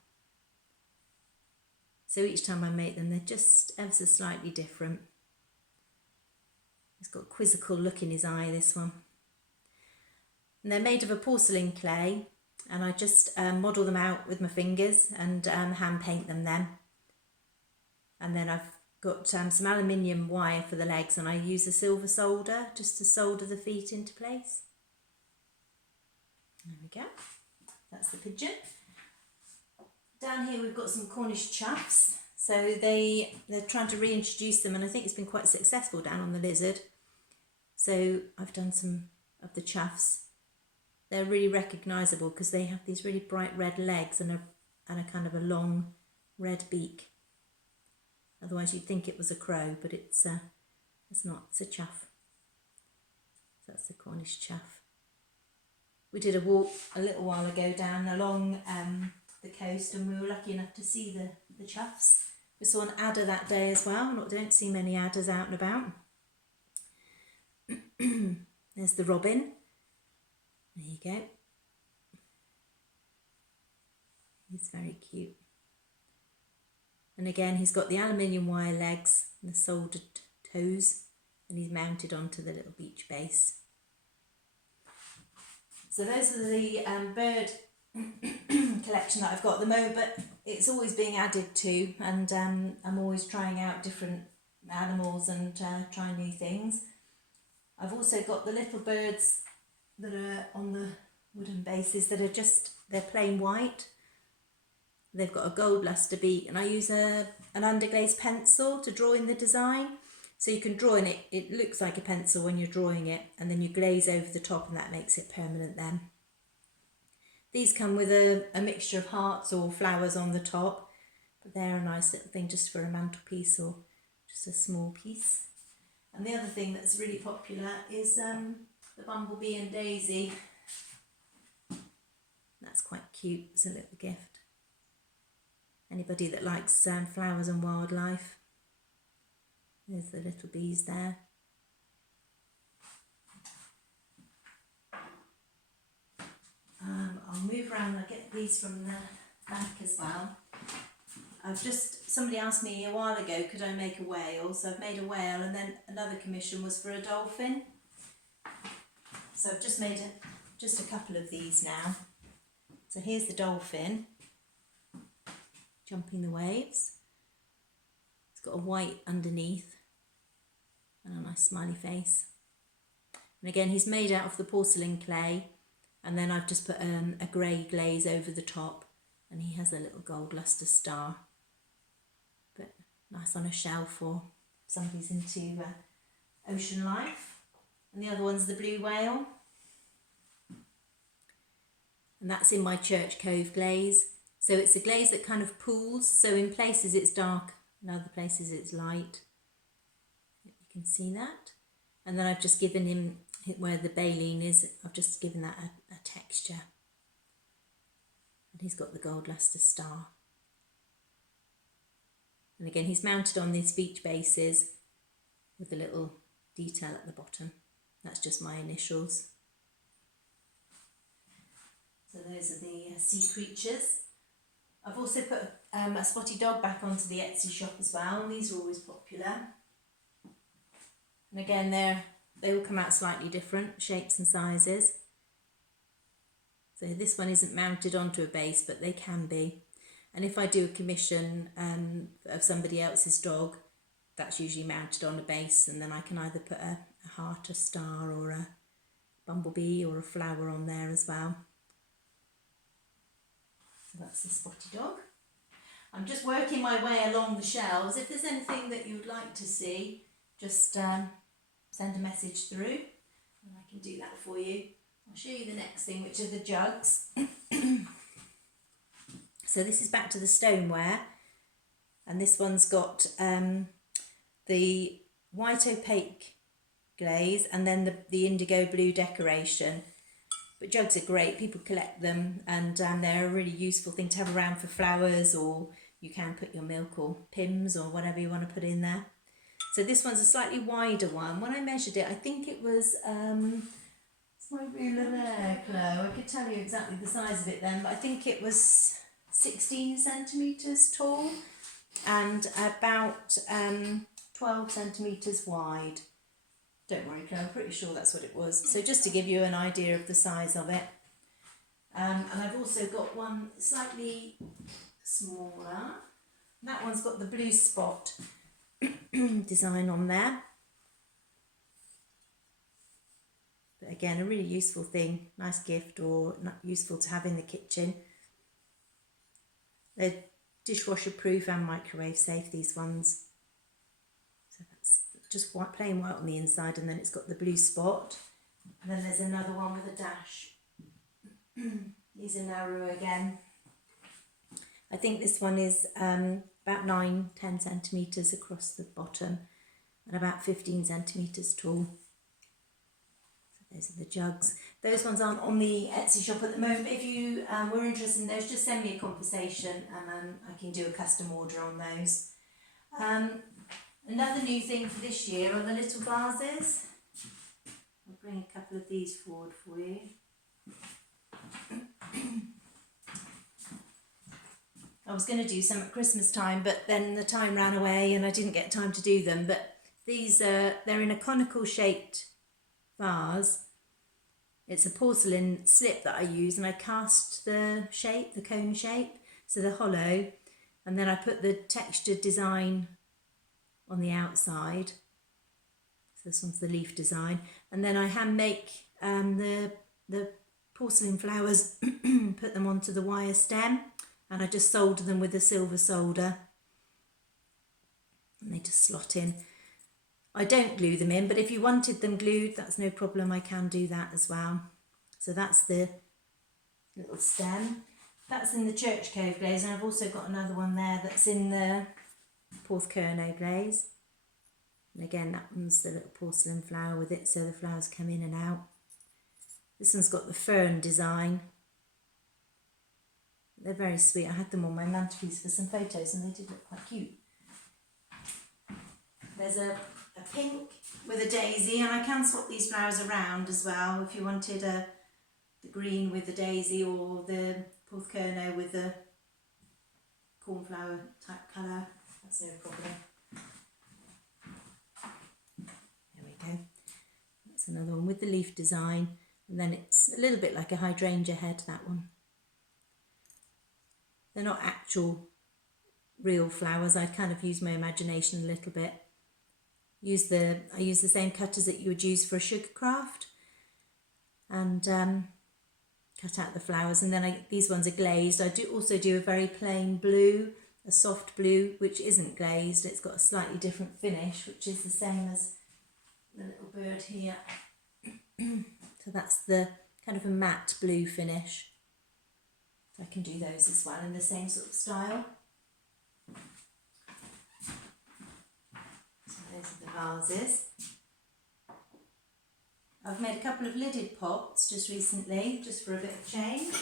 So each time I make them, they're just ever so slightly different. He's got a quizzical look in his eye, this one. And they're made of a porcelain clay, and I just model them out with my fingers and hand paint them then. And then I've got some aluminium wire for the legs, and I use a silver solder just to solder the feet into place. There we go. That's the pigeon. Down here we've got some Cornish choughs. So they're trying to reintroduce them, and I think it's been quite successful down on the lizard. So I've done some of the choughs. They're really recognisable because they have these really bright red legs and a kind of a long red beak. Otherwise you'd think it was a crow, but it's not. It's a chough. So that's the Cornish chough. We did a walk a little while ago down along the coast, and we were lucky enough to see the choughs. We saw an adder that day as well. I don't see many adders out and about. There's the robin. There you go. He's very cute. And again, he's got the aluminium wire legs and the soldered toes, and he's mounted onto the little beach base. So those are the bird collection that I've got at the moment, but it's always being added to, and I'm always trying out different animals and trying new things. I've also got the little birds that are on the wooden bases that are they're plain white. They've got a gold lustre beak, and I use an underglaze pencil to draw in the design. So you can draw in it, it looks like a pencil when you're drawing it, and then you glaze over the top, and that makes it permanent then. These come with a mixture of hearts or flowers on the top, but they're a nice little thing just for a mantelpiece or just a small piece. And the other thing that's really popular is the bumblebee and daisy. That's quite cute as a little gift. Anybody that likes flowers and wildlife. There's the little bees there. I'll move around and I'll get these from the back as well. Somebody asked me a while ago, could I make a whale? So I've made a whale, and then another commission was for a dolphin. So I've just made just a couple of these now. So here's the dolphin, jumping the waves. It's got a white underneath and a nice smiley face. And again, he's made out of the porcelain clay, and then I've just put a grey glaze over the top, and he has a little gold lustre star. But nice on a shelf, or somebody's into ocean life. And the other one's the blue whale. And that's in my Church Cove glaze. So it's a glaze that kind of pools, so in places it's dark, in other places it's light. You can see that. And then I've just given him, where the baleen is, I've just given that a texture. And he's got the gold lustre star. And again, he's mounted on these beach bases with a little detail at the bottom. That's just my initials. So those are the sea creatures. I've also put a spotty dog back onto the Etsy shop as well, and these are always popular. And again, they all come out slightly different shapes and sizes. So this one isn't mounted onto a base, but they can be. And if I do a commission of somebody else's dog, that's usually mounted on a base, and then I can either put a heart, a star, or a bumblebee or a flower on there as well. So that's the spotty dog. I'm just working my way along the shelves. If there's anything that you would like to see, just send a message through and I can do that for you. I'll show you the next thing, which are the jugs. So this is back to the stoneware, and this one's got the white opaque glaze and then the indigo blue decoration. But jugs are great, people collect them, and they're a really useful thing to have around for flowers, or you can put your milk or Pims or whatever you want to put in there. So this one's a slightly wider one. When I measured it, I think it was, it's my ruler there, Chloe, I could tell you exactly the size of it then, but I think it was 16 centimetres tall and about 12 centimetres wide. Don't worry, Chloe, I'm pretty sure that's what it was. So just to give you an idea of the size of it. And I've also got one slightly smaller. That one's got the blue spot design on there. But again, a really useful thing, nice gift, or not useful to have in the kitchen. They're dishwasher proof and microwave safe, these ones. So that's just white, plain white on the inside, and then it's got the blue spot. And then there's another one with a dash. These are narrow again. I think this one is about 9-10 centimetres across the bottom and about 15 centimetres tall. So those are the jugs. Those ones aren't on the Etsy shop at the moment. If you were interested in those, just send me a conversation and I can do a custom order on those. Another new thing for this year are the little vases. I'll bring a couple of these forward for you. I was going to do some at Christmas time, but then the time ran away and I didn't get time to do them. But these they're in a conical shaped vase. It's a porcelain slip that I use, and I cast the shape, the cone shape, so they're hollow, and then I put the textured design on the outside. So this one's the leaf design, and then I hand make the porcelain flowers, put them onto the wire stem, and I just solder them with a silver solder, and they just slot in. I don't glue them in, but if you wanted them glued, that's no problem, I can do that as well. So that's the little stem. That's in the Church Cove glaze, and I've also got another one there that's in the Porthcurno glaze. And again, that one's the little porcelain flower with it, so the flowers come in and out. This one's got the fern design. They're very sweet. I had them on my mantelpiece for some photos and they did look quite cute. There's a pink with a daisy, and I can swap these flowers around as well if you wanted the green with the daisy or the Porthcurno with the cornflower type colour. That's no problem. There we go. That's another one with the leaf design, and then it's a little bit like a hydrangea head, that one. They're not actual real flowers. I kind of use my imagination a little bit. I use the same cutters that you would use for a sugar craft, and cut out the flowers. And then these ones are glazed. I do also do a very plain blue, a soft blue, which isn't glazed. It's got a slightly different finish, which is the same as the little bird here. So that's the kind of a matte blue finish. So I can do those as well in the same sort of style. So those are the vases. I've made a couple of lidded pots just recently, just for a bit of change.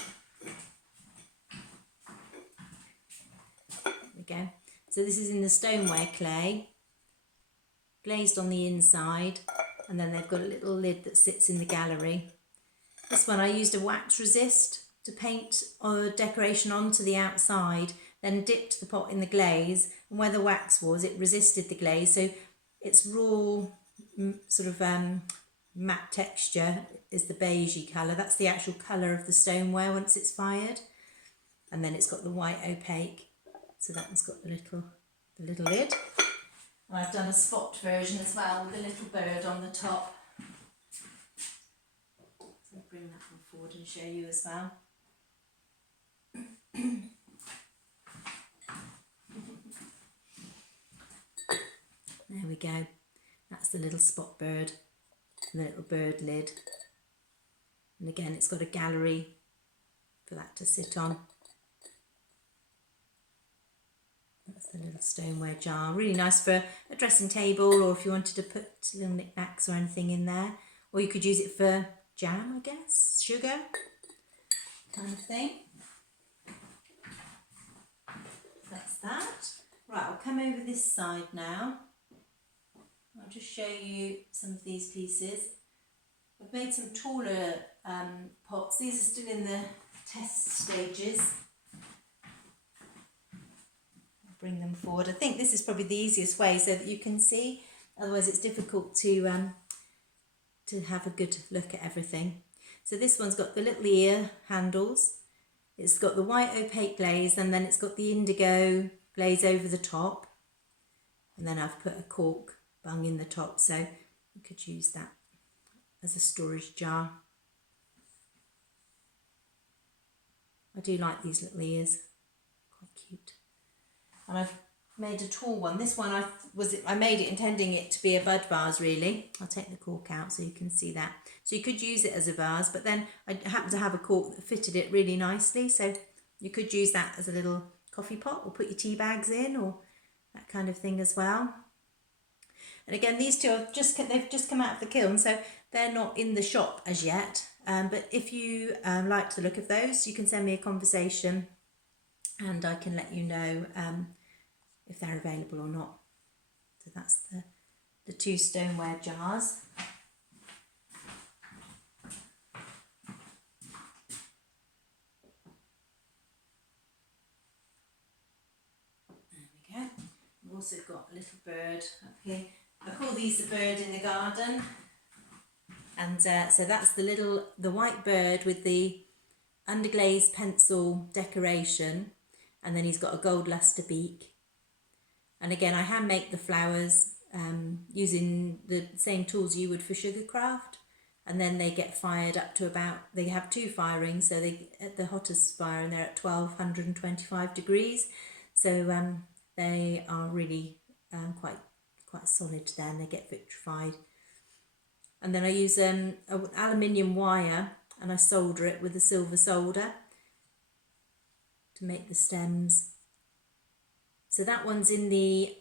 There we go. So this is in the stoneware clay, glazed on the inside, and then they've got a little lid that sits in the gallery. This one I used a wax resist to paint or decoration onto the outside, then dipped the pot in the glaze, and where the wax was, it resisted the glaze, so its raw sort of matte texture is the beigey colour. That's the actual colour of the stoneware once it's fired. And then it's got the white opaque, so that one's got the little lid. And I've done a spot version as well with a little bird on the top. So I'll bring that one forward and show you as well. There we go. That's the little spot bird and the little bird lid. And again, it's got a gallery for that to sit on. That's the little stoneware jar. Really nice for a dressing table, or if you wanted to put little knickknacks or anything in there. Or you could use it for jam, I guess, sugar, kind of thing. That's that. Right, I'll come over this side now. I'll just show you some of these pieces. I've made some taller pots. These are still in the test stages. I'll bring them forward. I think this is probably the easiest way so that you can see. Otherwise it's difficult to have a good look at everything. So this one's got the little ear handles. It's got the white opaque glaze, and then it's got the indigo glaze over the top. And then I've put a cork bung in the top, so you could use that as a storage jar. I do like these little ears, quite cute. And I've made a tall one. This one I made it intending it to be a bud vase really. I'll take the cork out so you can see that. So you could use it as a vase, but then I happened to have a cork that fitted it really nicely, so you could use that as a little coffee pot or put your tea bags in or that kind of thing as well. And again, these two they've just come out of the kiln, so they're not in the shop as yet. But if you like the look of those, you can send me a conversation and I can let you know if they're available or not. So that's the two stoneware jars. There we go. We've also got a little bird up here. I call these the bird in the garden. And so that's the white bird with the underglazed pencil decoration, and then he's got a gold lustre beak. And again, I hand make the flowers using the same tools you would for sugarcraft, and then they get fired up to they have two firings, so they at the hottest firing they're at 1225 degrees, so they are really quite solid then, they get vitrified. And then I use an aluminium wire and I solder it with a silver solder to make the stems. So that one's in the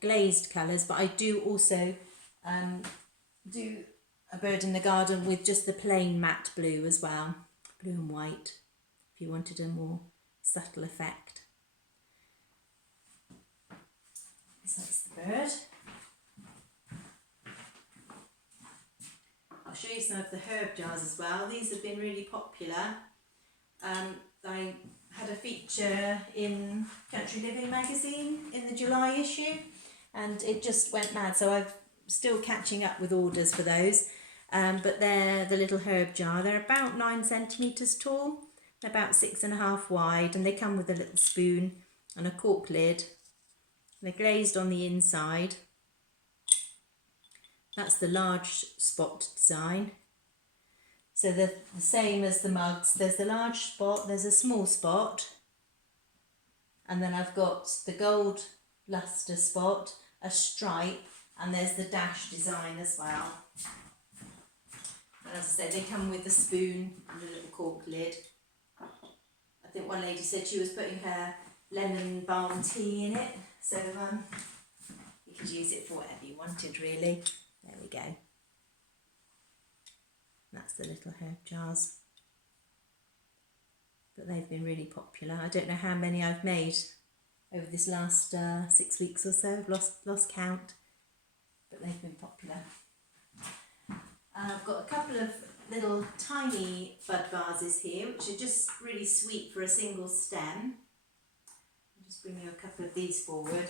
glazed colours, but I do also do a bird in the garden with just the plain matte blue as well, blue and white, if you wanted a more subtle effect. So that's the bird. I'll show you some of the herb jars as well. These have been really popular. I had a feature in Country Living magazine in the July issue and it just went mad, so I'm still catching up with orders for those. But they're the little herb jar. They're about 9 centimetres tall, they're about 6.5 wide, and they come with a little spoon and a cork lid. They're glazed on the inside. That's the large spot design. So they're the same as the mugs. There's the large spot, there's a small spot, and then I've got the gold lustre spot, a stripe, and there's the dash design as well. And as I said, they come with a spoon and a little cork lid. I think one lady said she was putting her lemon balm tea in it, so you could use it for whatever you wanted really. There we go. That's the little herb jars. But they've been really popular. I don't know how many I've made over this last 6 weeks or so. I've lost count, but they've been popular. I've got a couple of little tiny bud vases here, which are just really sweet for a single stem. I'll just bring you a couple of these forward.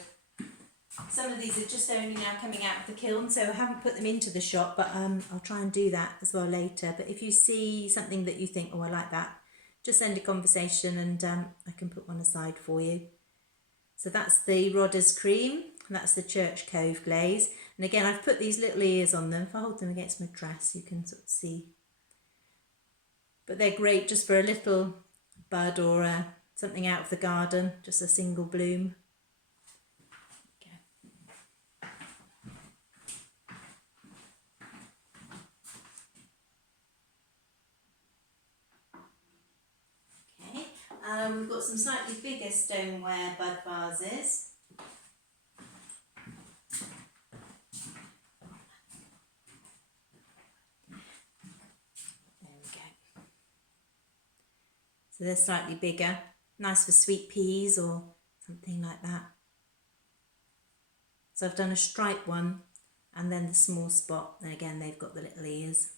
Some of these are just only now coming out of the kiln, so I haven't put them into the shop, but I'll try and do that as well later. But if you see something that you think, oh, I like that, just send a conversation and I can put one aside for you. So that's the Rodder's Cream, and that's the Church Cove glaze. And again, I've put these little ears on them. If I hold them against my dress, you can sort of see. But they're great just for a little bud or something out of the garden, just a single bloom. We've got some slightly bigger stoneware bud vases. There we go. So they're slightly bigger, nice for sweet peas or something like that. So I've done a stripe one and then the small spot, and again they've got the little ears.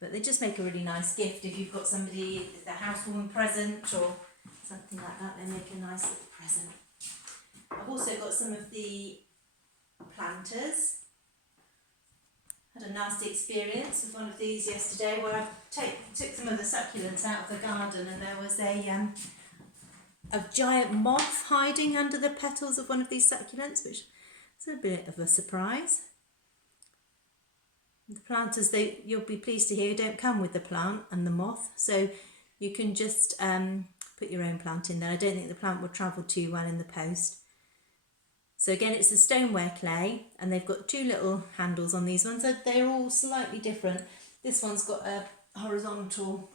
But they just make a really nice gift if you've got somebody, a housewarming present or something like that. They make a nice little present. I've also got some of the planters. Had a nasty experience with one of these yesterday where I took some of the succulents out of the garden and there was a giant moth hiding under the petals of one of these succulents, which is a bit of a surprise. The planters, you'll be pleased to hear, don't come with the plant and the moth, so you can just put your own plant in there. I don't think the plant will travel too well in the post. So again, it's a stoneware clay, and they've got two little handles on these ones. They're all slightly different. This one's got a horizontal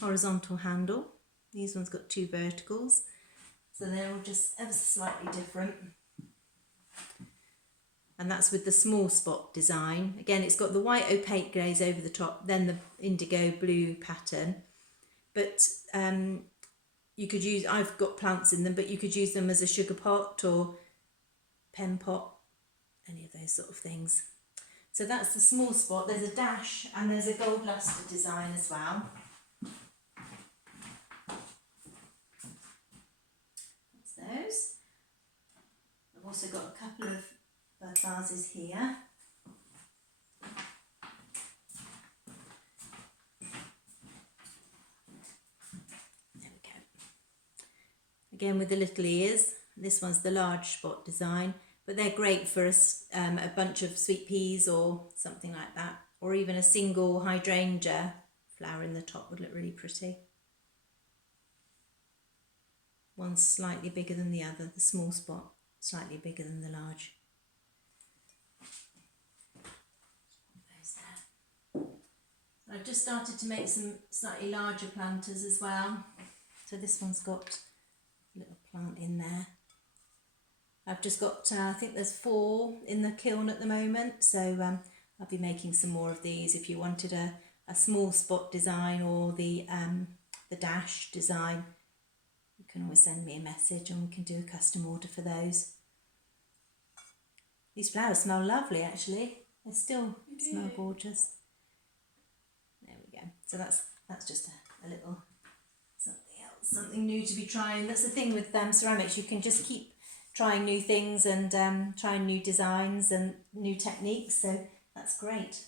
handle. These ones got two verticals, so they're all just ever so slightly different. And that's with the small spot design. Again, it's got the white opaque glaze over the top, then the indigo blue pattern. But you could use, I've got plants in them, but you could use them as a sugar pot or pen pot, any of those sort of things. So that's the small spot. There's a dash and there's a gold lustre design as well. That's those. I've also got a couple of bud vases here. There we go. Again with the little ears. This one's the large spot design, but they're great for a bunch of sweet peas or something like that, or even a single hydrangea flower in the top would look really pretty. One's slightly bigger than the other, the small spot slightly bigger than the large. I've just started to make some slightly larger planters as well. So this one's got a little plant in there. I've just got, I think there's 4 in the kiln at the moment. So I'll be making some more of these. If you wanted a small spot design or the dash design, you can always send me a message and we can do a custom order for those. These flowers smell lovely actually. They still smell gorgeous. There we go. So that's just a little something else, something new to be trying. That's the thing with ceramics, you can just keep trying new things and trying new designs and new techniques, so that's great.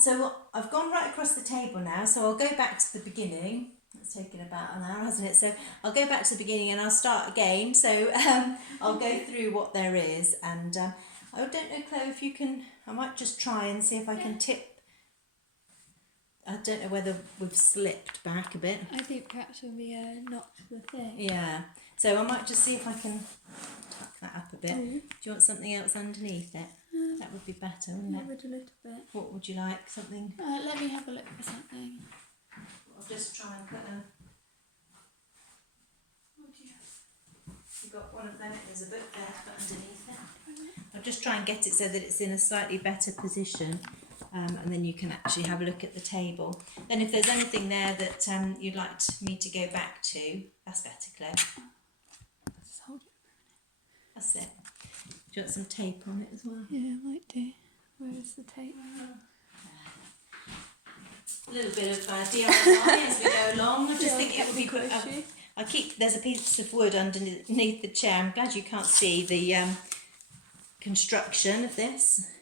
So I've gone right across the table now, so I'll go back to the beginning. It's taken about an hour, hasn't it? So I'll go back to the beginning and I'll start again. So I'll go through what there is, and I don't know, Chloe, if you can, I might just try and see if I can tip. I don't know whether we've slipped back a bit. I think perhaps we'll be knocked the thing. Yeah, so I might just see if I can tuck that up a bit. Do you want something else underneath it? That would be better, wouldn't it? A little bit. What would you like? Something? Let me have a look for something. I'll just try and put a... You've got one of them, there's a book there to put underneath it. I'll just try and get it so that it's in a slightly better position, and then you can actually have a look at the table. Then if there's anything there that you'd like me to go back to, that's better, Claire. Just hold it for a minute. That's it. Do you want some tape on it as well? Yeah, I might do. Where is the tape? A little bit of DIY as we go along. I just think it would be good. Crochet. There's a piece of wood underneath the chair. I'm glad you can't see the construction of this.